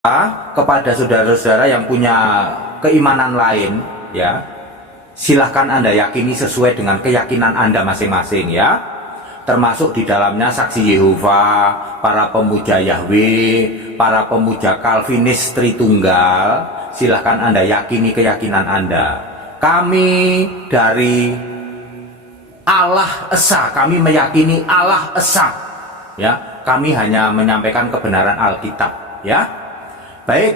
kepada saudara-saudara yang punya keimanan lain, ya, silahkan Anda yakini sesuai dengan keyakinan Anda masing-masing, ya, termasuk di dalamnya saksi Yehova, para pemuja Yahweh, para pemuja Calvinis Tritunggal. Silahkan Anda yakini keyakinan Anda. Kami dari Allah Esa, kami meyakini Allah Esa, ya, kami hanya menyampaikan kebenaran Alkitab, ya. Baik,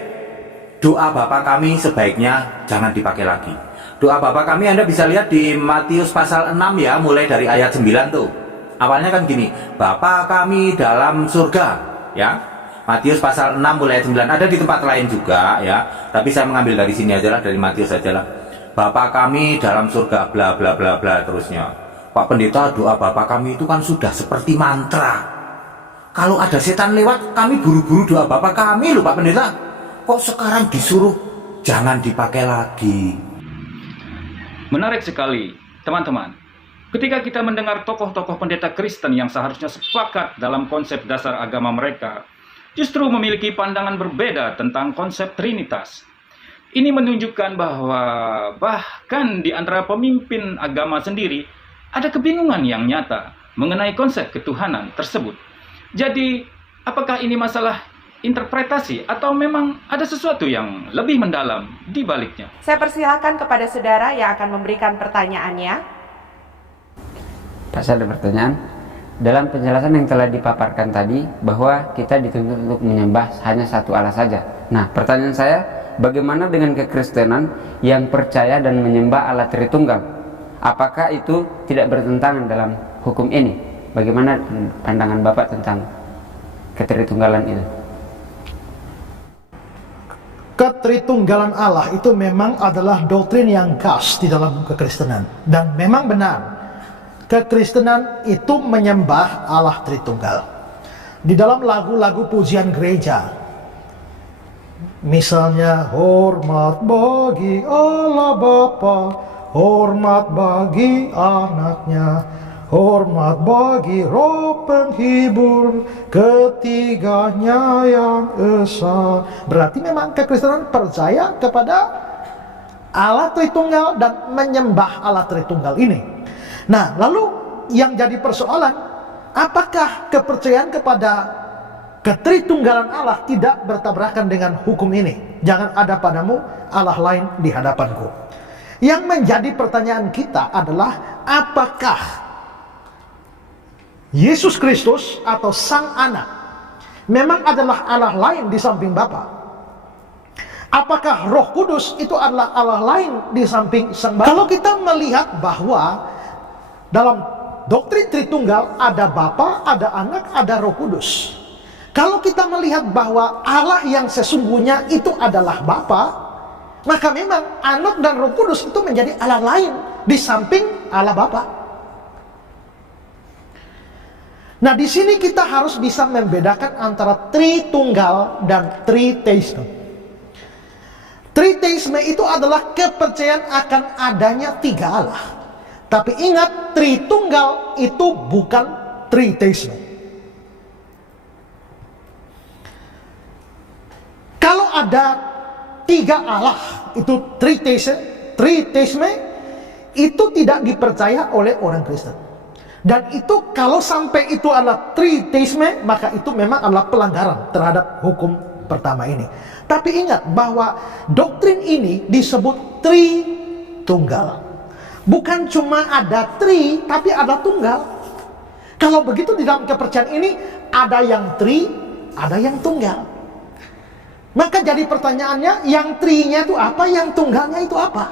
doa Bapa kami sebaiknya jangan dipakai lagi. Doa Bapa kami Anda bisa lihat di Matius pasal 6, ya, mulai dari ayat 9 tuh. Awalnya kan gini, Bapa kami dalam surga, ya. Matius pasal 6 mulai ayat 9. Ada di tempat lain juga, ya, tapi saya mengambil dari sini aja lah, dari Matius aja lah. Bapa kami dalam surga, bla bla bla bla terusnya. Pak Pendeta, doa Bapa kami itu kan sudah seperti mantra. Kalau ada setan lewat, kami buru-buru doa Bapa kami loh Pak Pendeta. Kok sekarang disuruh jangan dipakai lagi? Menarik sekali, teman-teman. Ketika kita mendengar tokoh-tokoh pendeta Kristen yang seharusnya sepakat dalam konsep dasar agama mereka, justru memiliki pandangan berbeda tentang konsep Trinitas. Ini menunjukkan bahwa bahkan di antara pemimpin agama sendiri, ada kebingungan yang nyata mengenai konsep ketuhanan tersebut. Jadi, apakah ini masalah interpretasi atau memang ada sesuatu yang lebih mendalam di baliknya? Saya persilahkan kepada saudara yang akan memberikan pertanyaannya. Pak, saya ada pertanyaan. Dalam penjelasan yang telah dipaparkan tadi, bahwa kita dituntut untuk menyembah hanya satu Allah saja. Nah, pertanyaan saya, bagaimana dengan kekristenan yang percaya dan menyembah Allah Tritunggal? Apakah itu tidak bertentangan dalam hukum ini? Bagaimana pandangan Bapak tentang ketritunggalan itu? Ketritunggalan Allah itu memang adalah doktrin yang khas di dalam kekristenan. Dan memang benar, kekristenan itu menyembah Allah Tritunggal. Di dalam lagu-lagu pujian gereja, misalnya hormat bagi Allah Bapa, hormat bagi anaknya, hormat bagi Roh Penghibur, ketiganya yang esa. Berarti memang kekristenan percaya kepada Allah Tritunggal dan menyembah Allah Tritunggal ini. Nah, lalu yang jadi persoalan, apakah kepercayaan kepada ketritunggalan Allah tidak bertabrakan dengan hukum ini? Jangan ada padamu Allah lain di hadapanku. Yang menjadi pertanyaan kita adalah, apakah Yesus Kristus atau Sang Anak memang adalah Allah lain di samping Bapa? Apakah Roh Kudus itu adalah Allah lain di samping Sang Bapa? Kalau kita melihat bahwa dalam doktrin Tritunggal ada Bapa, ada Anak, ada Roh Kudus. Kalau kita melihat bahwa Allah yang sesungguhnya itu adalah Bapa, maka memang Anak dan Roh Kudus itu menjadi Allah lain di samping Allah Bapa. Nah, di sini kita harus bisa membedakan antara Tritunggal dan Triteisme. Triteisme itu adalah kepercayaan akan adanya tiga Allah. Tapi ingat, Tritunggal itu bukan Triteisme. Kalau ada tiga Allah, itu Triteisme itu tidak dipercaya oleh orang Kristen. Dan itu kalau sampai itu adalah Triteisme, maka itu memang adalah pelanggaran terhadap hukum pertama ini. Tapi ingat bahwa doktrin ini disebut Tritunggal. Bukan cuma ada tri, tapi ada tunggal. Kalau begitu di dalam kepercayaan ini, ada yang tri, ada yang tunggal. Maka jadi pertanyaannya, yang trinya itu apa, yang tunggalnya itu apa?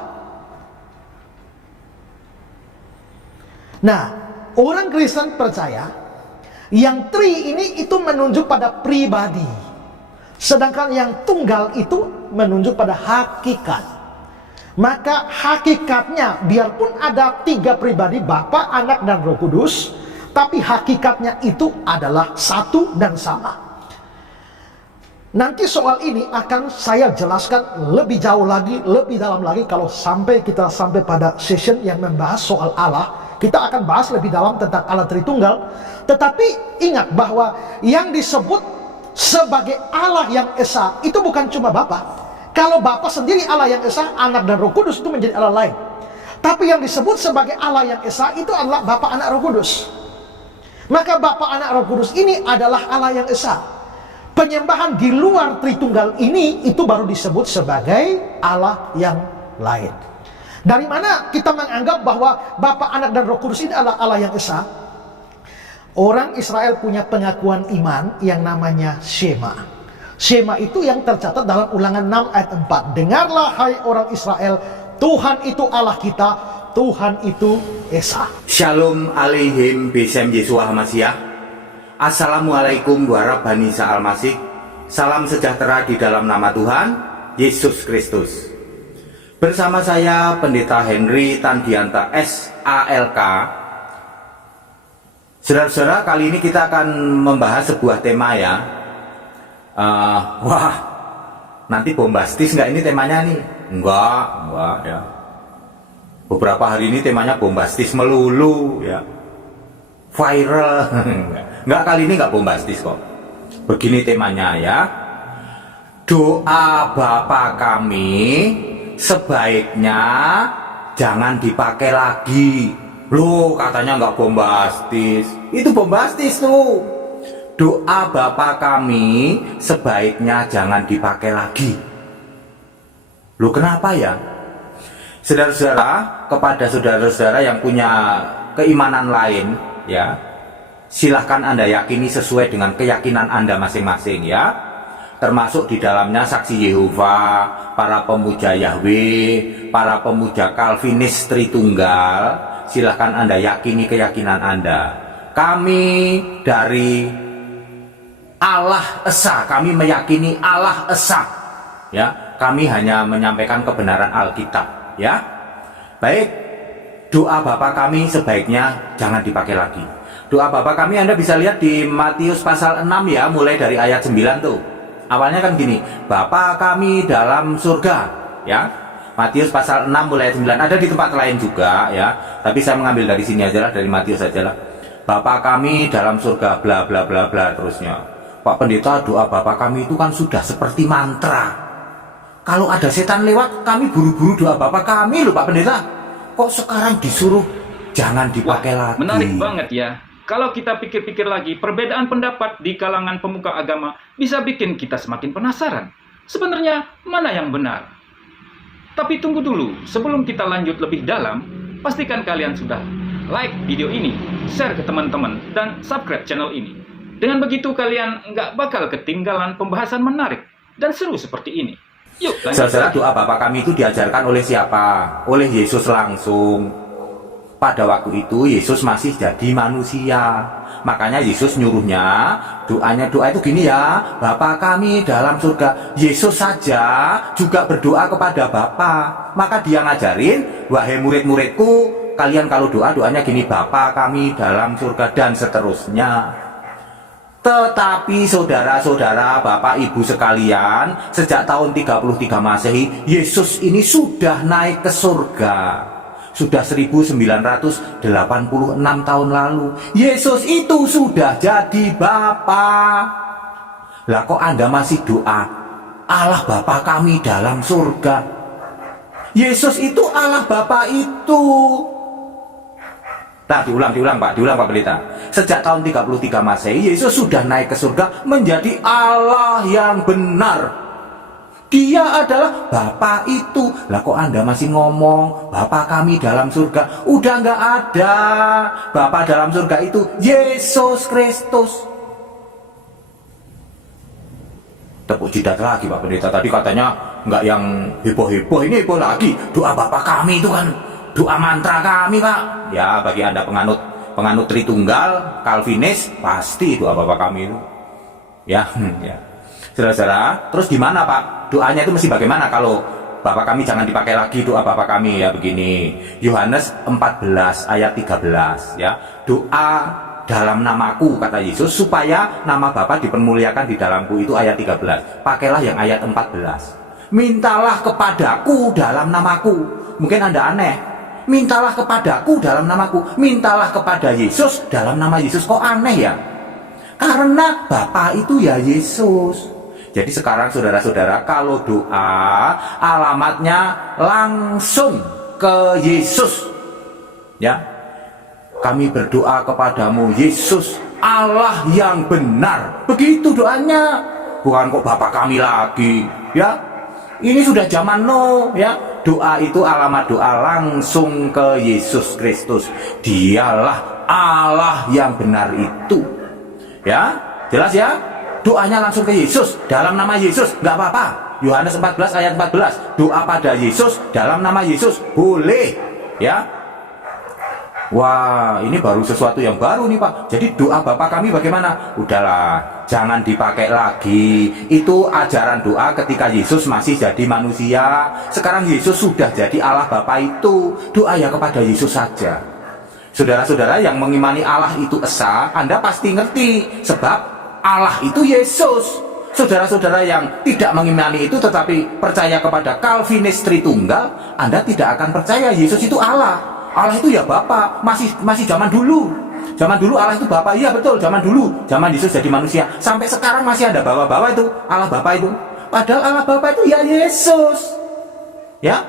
Nah, orang Kristen percaya yang tri ini itu menunjuk pada pribadi, sedangkan yang tunggal itu menunjuk pada hakikat. Maka hakikatnya, biarpun ada tiga pribadi, Bapa, Anak, dan Roh Kudus, tapi hakikatnya itu adalah satu dan sama. Nanti soal ini akan saya jelaskan lebih jauh lagi, lebih dalam lagi, kalau kita sampai pada session yang membahas soal Allah. Kita akan bahas lebih dalam tentang Allah Tritunggal. Tetapi ingat bahwa yang disebut sebagai Allah yang Esa itu bukan cuma Bapa. Kalau Bapa sendiri Allah yang Esa, Anak dan Roh Kudus itu menjadi Allah lain. Tapi yang disebut sebagai Allah yang Esa itu adalah Bapa, Anak, Roh Kudus. Maka Bapa, Anak, Roh Kudus ini adalah Allah yang Esa. Penyembahan di luar Tritunggal ini itu baru disebut sebagai Allah yang lain. Dari mana kita menganggap bahwa Bapa, Anak, dan Roh Kudus ini adalah Allah yang Esa? Orang Israel punya pengakuan iman yang namanya Shema. Shema itu yang tercatat dalam Ulangan 6 ayat 4. Dengarlah hai orang Israel, Tuhan itu Allah kita, Tuhan itu Esa. Shalom alaihim besem Yeshua Hamasiah. Assalamualaikum warahmatullahi wabarakatuh. Salam sejahtera di dalam nama Tuhan Yesus Kristus. Bersama saya Pendeta Henry Tandianta SALK. Saudara-saudara, kali ini kita akan membahas sebuah tema ya. Wah, nanti bombastis nggak ini temanya nih? Enggak ya. Beberapa hari ini temanya bombastis melulu ya. Viral. Enggak, kali ini nggak bombastis kok. Begini temanya ya. Doa Bapa kami sebaiknya jangan dipakai lagi. Loh, katanya nggak bombastis. Itu bombastis tuh. Doa Bapa kami sebaiknya jangan dipakai lagi. Loh, kenapa ya? Saudara-saudara, kepada saudara-saudara yang punya keimanan lain ya, silahkan Anda yakini sesuai dengan keyakinan Anda masing-masing ya. Termasuk di dalamnya saksi Yehova, para pemuja Yahweh, para pemuja Calvinis Tritunggal. Silahkan Anda yakini keyakinan Anda. Kami dari Allah Esa, kami meyakini Allah Esa. Ya, kami hanya menyampaikan kebenaran Alkitab. Ya, baik. Doa Bapa kami sebaiknya jangan dipakai lagi. Doa Bapa kami Anda bisa lihat di Matius pasal 6 ya, mulai dari ayat 9 tuh. Awalnya kan gini, Bapa kami dalam surga, ya. Matius pasal 6 mulai 9, ada di tempat lain juga ya. Tapi saya mengambil dari sini aja lah, dari Matius aja lah. Bapa kami dalam surga bla bla bla bla terusnya. Pak Pendeta, doa Bapa kami itu kan sudah seperti mantra. Kalau ada setan lewat, kami buru-buru doa Bapa kami loh Pak Pendeta. Kok sekarang disuruh jangan dipakai lagi? Menarik banget ya. Kalau kita pikir-pikir lagi, perbedaan pendapat di kalangan pemuka agama bisa bikin kita semakin penasaran. Sebenarnya mana yang benar? Tapi tunggu dulu, sebelum kita lanjut lebih dalam, pastikan kalian sudah like video ini, share ke teman-teman, dan subscribe channel ini. Dengan begitu kalian nggak bakal ketinggalan pembahasan menarik dan seru seperti ini. Yuk, lanjut. Saudara, doa Bapa kami itu diajarkan oleh siapa? Oleh Yesus langsung. Pada waktu itu Yesus masih jadi manusia. Makanya Yesus nyuruhnya, doa itu gini ya, Bapa kami dalam surga. Yesus saja juga berdoa kepada Bapa. Maka dia ngajarin, wahai murid-muridku, kalian kalau doanya gini, Bapa kami dalam surga, dan seterusnya. Tetapi saudara-saudara, Bapak Ibu sekalian, sejak tahun 33 Masehi, Yesus ini sudah naik ke surga. Sudah 1986 tahun lalu. Yesus itu sudah jadi Bapa. Lah kok Anda masih doa Allah Bapa kami dalam surga? Yesus itu Allah Bapa itu. Nah, diulang Pak Pendeta. Sejak tahun 33 Masehi, Yesus sudah naik ke surga menjadi Allah yang benar. Dia adalah Bapa itu. Lah kok Anda masih ngomong Bapa kami dalam surga? Udah nggak ada. Bapa dalam surga itu Yesus Kristus. Tepuk jidat lagi Pak Pendeta. Tadi katanya nggak yang heboh-heboh, ini heboh lagi. Doa Bapa kami itu kan doa mantra kami Pak. Ya, bagi Anda penganut Tritunggal, Calvinis, pasti doa Bapa kami itu. Ya. Saudara-saudara, terus gimana Pak? Doanya itu mesti bagaimana kalau Bapa kami jangan dipakai lagi doa Bapa kami ya begini. Yohanes 14 ayat 13 ya. Doa dalam namaku kata Yesus supaya nama Bapa dipermuliakan di dalamku, itu ayat 13. Pakailah yang ayat 14. Mintalah kepadaku dalam namaku. Mungkin Anda aneh. Mintalah kepadaku dalam namaku. Mintalah kepada Yesus dalam nama Yesus. Kok aneh ya? Karena Bapa itu ya Yesus. Jadi sekarang saudara-saudara, kalau doa alamatnya langsung ke Yesus. Ya. Kami berdoa kepadamu Yesus, Allah yang benar. Begitu doanya. Bukan kok Bapa kami lagi, ya. Ini sudah zaman Nuh, ya. Doa itu alamat doa langsung ke Yesus Kristus. Dialah Allah yang benar itu. Ya, jelas ya? Doanya langsung ke Yesus dalam nama Yesus, nggak apa-apa. Yohanes 14 ayat 14. Doa pada Yesus dalam nama Yesus boleh, ya. Wah, ini baru sesuatu yang baru nih Pak. Jadi doa Bapa kami bagaimana? Udahlah, jangan dipakai lagi. Itu ajaran doa ketika Yesus masih jadi manusia. Sekarang Yesus sudah jadi Allah Bapa itu. Doa ya kepada Yesus saja. Saudara-saudara yang mengimani Allah itu esa, Anda pasti ngerti. Sebab Allah itu Yesus. Saudara-saudara yang tidak mengimani itu tetapi percaya kepada Calvinis Tritunggal, Anda tidak akan percaya Yesus itu Allah. Allah itu ya Bapa, masih zaman dulu. Zaman dulu Allah itu Bapa, iya betul, zaman dulu. Zaman Yesus jadi manusia. Sampai sekarang masih ada Bapa-Bapa itu, Allah Bapa itu. Padahal Allah Bapa itu ya Yesus. Ya,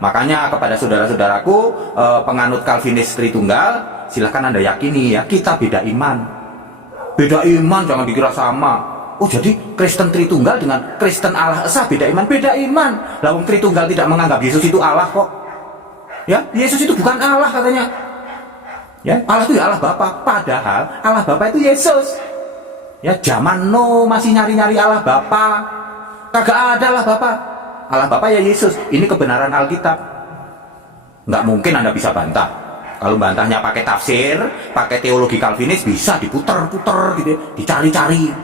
makanya kepada saudara-saudaraku penganut Calvinis Tritunggal, silahkan Anda yakini ya, kita beda iman. Beda iman, jangan dikira sama. Oh jadi Kristen Tritunggal dengan Kristen Allah Esa beda iman? Beda iman. Lah wong Tritunggal tidak menganggap Yesus itu Allah kok. Ya, Yesus itu bukan Allah katanya. Ya, Allah itu ya Allah Bapa. Padahal Allah Bapa itu Yesus. Ya, zaman Nuh masih nyari-nyari Allah Bapa. Kagak ada Allah Bapa. Allah Bapa ya Yesus. Ini kebenaran Alkitab. Nggak mungkin Anda bisa bantah. Kalau bantahnya pakai tafsir, pakai teologi Calvinis, bisa diputer-puter gitu, dicari-cari.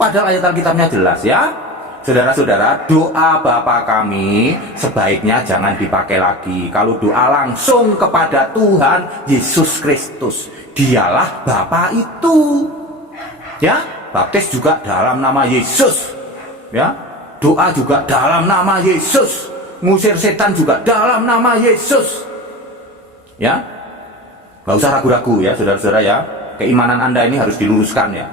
Padahal ayat Alkitabnya jelas ya. Saudara-saudara, doa Bapa kami sebaiknya jangan dipakai lagi. Kalau doa langsung kepada Tuhan Yesus Kristus, dialah Bapa itu. Ya, baptis juga dalam nama Yesus. Ya, doa juga dalam nama Yesus. Ngusir setan juga dalam nama Yesus. Ya, nggak usah ragu-ragu ya, saudara-saudara ya. Keimanan Anda ini harus diluruskan ya.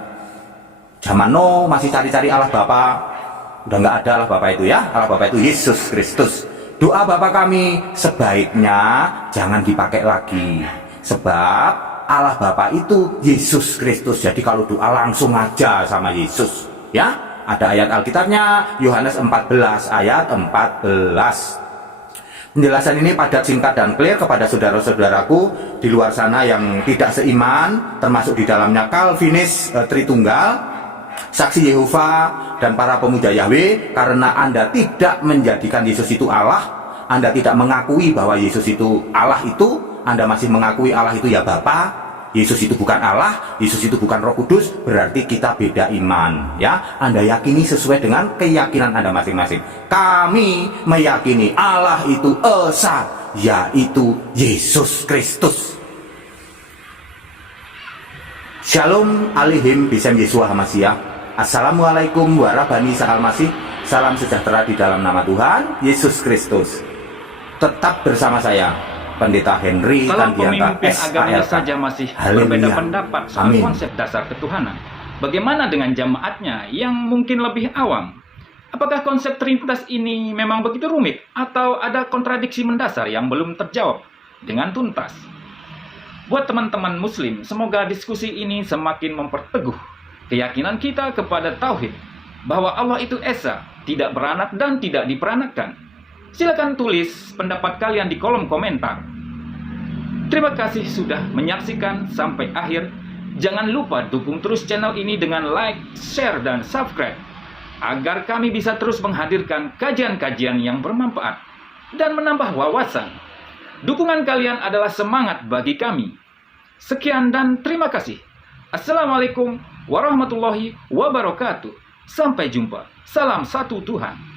Zaman Nuh masih cari-cari Allah Bapa. Udah nggak ada Allah Bapa itu ya. Allah Bapa itu Yesus Kristus. Doa Bapa kami sebaiknya jangan dipakai lagi. Sebab Allah Bapa itu Yesus Kristus. Jadi kalau doa langsung aja sama Yesus. Ya, ada ayat Alkitabnya, Yohanes 14 ayat 14. Penjelasan ini padat, singkat, dan clear kepada saudara-saudaraku di luar sana yang tidak seiman, termasuk di dalamnya Calvinis Tritunggal, Saksi Yehova, dan para pemuja Yahweh. Karena Anda tidak menjadikan Yesus itu Allah, Anda tidak mengakui bahwa Yesus itu Allah itu, Anda masih mengakui Allah itu ya Bapa, Yesus itu bukan Allah, Yesus itu bukan Roh Kudus, berarti kita beda iman ya. Anda yakini sesuai dengan keyakinan Anda masing-masing. Kami meyakini Allah itu Esa, yaitu Yesus Kristus. Shalom alaihim bisem Yeshua HaMashiach. Assalamualaikum warahmatullahi wabarakatuh. Salam sejahtera di dalam nama Tuhan Yesus Kristus. Tetap bersama saya, Pendeta Henry Kalau Tandianta pemimpin agama SALK. saja masih Haleluya. berbeda pendapat soal Amin. konsep dasar ketuhanan, bagaimana dengan jamaatnya yang mungkin lebih awam? Apakah konsep Trinitas ini memang begitu rumit atau ada kontradiksi mendasar yang belum terjawab dengan tuntas? Buat teman-teman muslim, semoga diskusi ini semakin memperteguh keyakinan kita kepada tauhid bahwa Allah itu Esa, tidak beranak dan tidak diperanakkan. Silakan tulis pendapat kalian di kolom komentar. Terima kasih sudah menyaksikan sampai akhir. Jangan lupa dukung terus channel ini dengan like, share, dan subscribe agar kami bisa terus menghadirkan kajian-kajian yang bermanfaat dan menambah wawasan. Dukungan kalian adalah semangat bagi kami. Sekian dan terima kasih. Assalamualaikum warahmatullahi wabarakatuh. Sampai jumpa. Salam satu Tuhan.